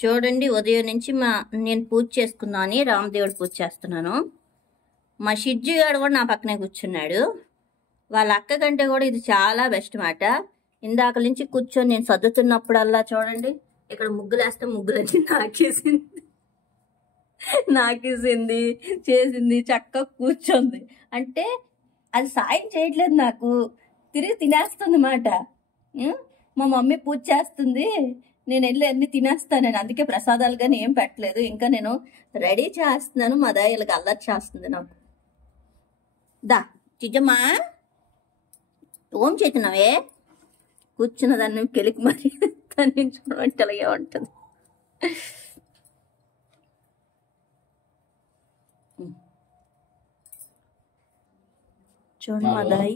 చూడండి, ఉదయం నుంచి నేను పూజ చేసుకుందామని రామదేవుడు పూజ చేస్తున్నాను. మా షిజ్జి గారు కూడా నా పక్కనే కూర్చున్నాడు. వాళ్ళ అక్క కంటే కూడా ఇది చాలా బెస్ట్ మాట. ఇందాక నుంచి కూర్చొని నేను సర్దుతున్నప్పుడల్లా చూడండి, ఇక్కడ ముగ్గులేస్తే ముగ్గులన్నీ నాకేసింది చేసింది, చక్కగా కూర్చోంది. అంటే అది సాయం చేయట్లేదు, నాకు తిరిగి తినేస్తుంది మాట. మా మమ్మీ పూజ చేస్తుంది, నేను వెళ్ళి అన్ని తినేస్తానని, అందుకే ప్రసాదాలు కానీ ఏం పెట్టలేదు. ఇంకా నేను రెడీ చేస్తున్నాను. మా దయ్యలకి అల్లరి చేస్తుంది నాకు. దా చిజమ్మా, ఓం చేతున్నావే, కూర్చున్న దాన్ని కెలికి మరి దాన్ని చూడమంటే అలాగే ఉంటుంది. చూడండి మా దాయి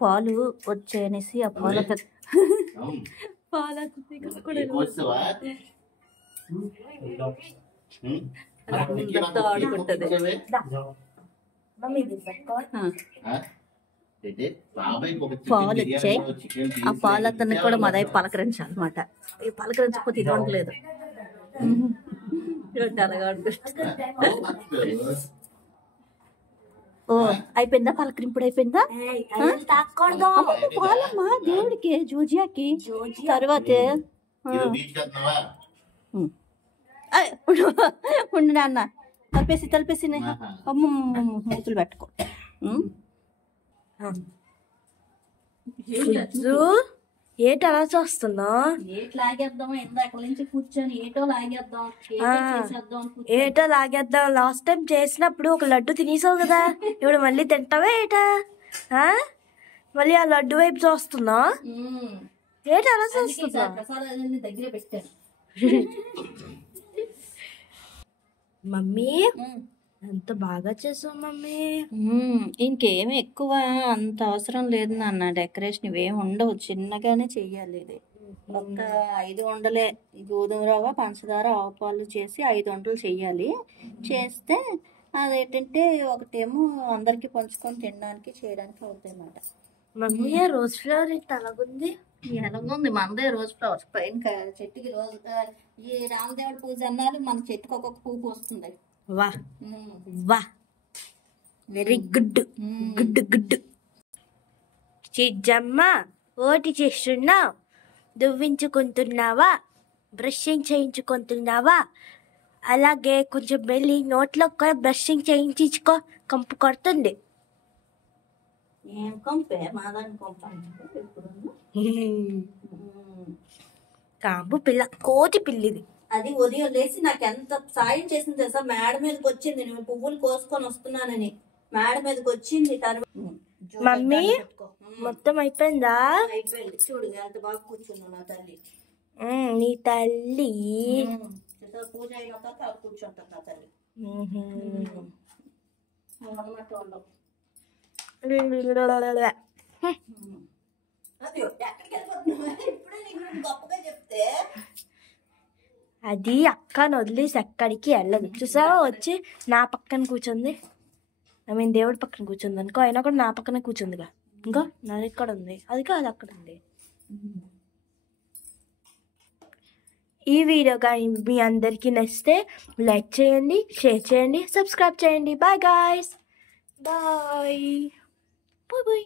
పాలు వచ్చాయనేసి ఆ పాలకు ఆడుకుంటది. పాలు వచ్చాయి, ఆ పాలు అతనికి కూడా మా దాయి పలకరించాలన్నమాట. పలకరించకపోతే ఇది ఉండలేదు. అలాగా ఓ అయిపోయిందా పలకరింపుడు? అయిపోయిందా? పాలమ్మా దేవుడికి, జూజియాకి. తర్వాత ఉండు నాన్న, తలపేసి అమ్మ మూతులు పెట్టుకో. ఏటి అలా చూస్తున్నా? ఏటి లాగేద్దాం, ఇందాక నుంచి కూర్చొని ఏటో లాగేద్దాం. లాస్ట్ టైం చేసినప్పుడు ఒక లడ్డు తినేసావు కదా, ఇప్పుడు మళ్ళీ తింటావా ఏటా? మళ్ళీ ఆ లడ్డు వైపు చూస్తున్నా? ఏటి అలా చూస్తున్నా? దగ్గర పెట్టాను. మమ్మీ ఎంత బాగా చేసావు మమ్మీ. ఇంకేమి ఎక్కువ అంత అవసరం లేదు నాన్న. డెకరేషన్ ఇవేమి ఉండవు, చిన్నగానే చెయ్యాలి. ఇది ఒక 5 ఉండలే గోధుమ రవ్వ, పంచదార, ఆవు పాలు చేసి 5 వంటలు చెయ్యాలి. చేస్తే అదేంటంటే ఒకటేమో అందరికి పంచుకొని తినడానికి చేయడానికి అవుతాయి అన్నమాట. మమ్మీ రోజ్ ఫ్లవర్ ఇంత అలాగుంది. ఎలాగుంది? మనదే రోజ్ ఫ్లవర్స్ పైన చెట్టుకి రోజు ఈ రామదేవుడి పూజ అన్నారు, మన చెట్టుకి ఒక్కొక్క పువ్వు వస్తుంది. వా వా, వెరీ గుడ్ గుడ్ గుడ్. చిజ్జమ్మ ఓటి చేస్తున్నావు? దువ్వించుకుంటున్నావా? బ్రషింగ్ చేయించుకుంటున్నావా? అలాగే కొంచెం వెళ్ళి నోట్లో కూడా బ్రషింగ్ చేయించుకో, కంపు కొడుతుంది. ఏం కంపే? మాదాని కంప. కాంపు పిల్ల, కోతి పిల్లిది. అది ఉదయం లేచి నాకు ఎంత సాయం చేసింది తెలుసా? మేడ మీదకి వచ్చింది, నేను పువ్వులు కోసుకొని వస్తున్నానని మేడ మీదకి వచ్చింది. తర్వాత మమ్మీ మొత్తం అయిపోయిందా? అయిపోయింది. చూడు ఎంత బాగా కూర్చున్నావు నా తల్లి. నీ తల్లి పూజ అయిన తర్వాత కూర్చుంటాను నా తల్లి. గొప్పగా చెప్తే అది అక్కను వదిలేసి ఎక్కడికి వెళ్ళదు. చూసావా, వచ్చి నా పక్కన కూర్చుంది. దేవుడి పక్కన కూర్చుంది అనుకో, అయినా కూడా నా పక్కనే కూర్చుందిగా. ఇంకో నాది ఇక్కడ ఉంది, అది కాదు అక్కడ ఉంది. ఈ వీడియో కానీ మీ అందరికీ నచ్చితే లైక్ చేయండి, షేర్ చేయండి, సబ్స్క్రైబ్ చేయండి. Bye guys, bye bye.